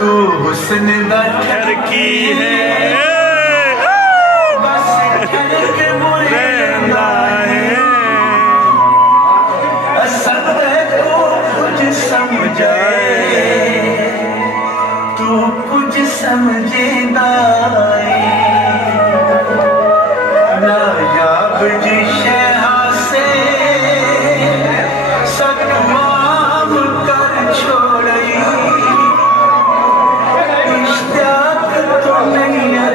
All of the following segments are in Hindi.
तू हुस्न दा ठरकी है बस ठरक मुरेंदा है असल को कुछ समझाए तू कुछ समझेंदा नायाब जी शहा से सतमाम कर छोड़ई इश्तियाक तो नहीं है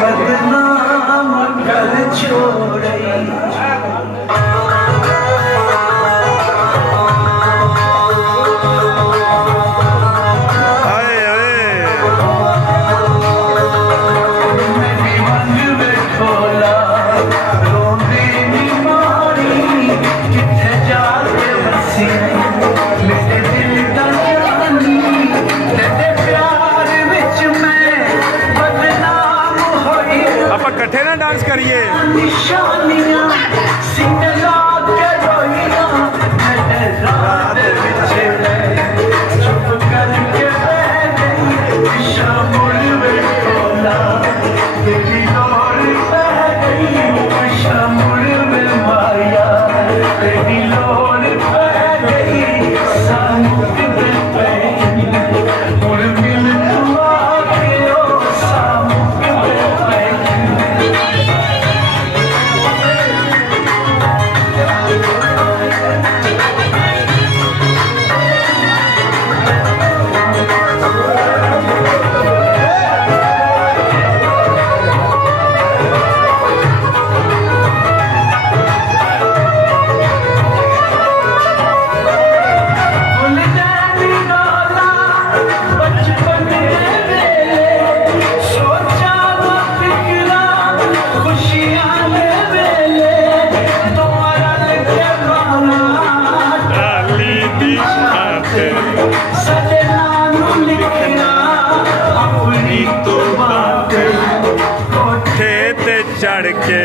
बदनाम कर छोड़ई कट्ठे ना डांस करिए चढ़ के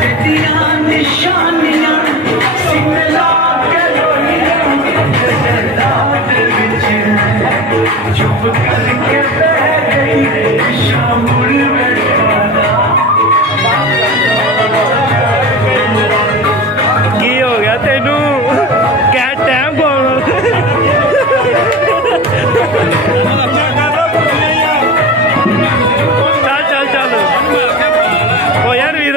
तेरियां निशानियां सीने ला के रोइयां दिल विच चुप करके बह गई शाम मुड़ बैठा ਕੀ ਹੋ ਗਿਆ ਤੈਨੂੰ ਕਿਆ ਟਾਈਮ ਕੋਲ ਚੱਲ ਚੱਲ ਚੱਲ ਓ ਯਾਰ ਵੀਰ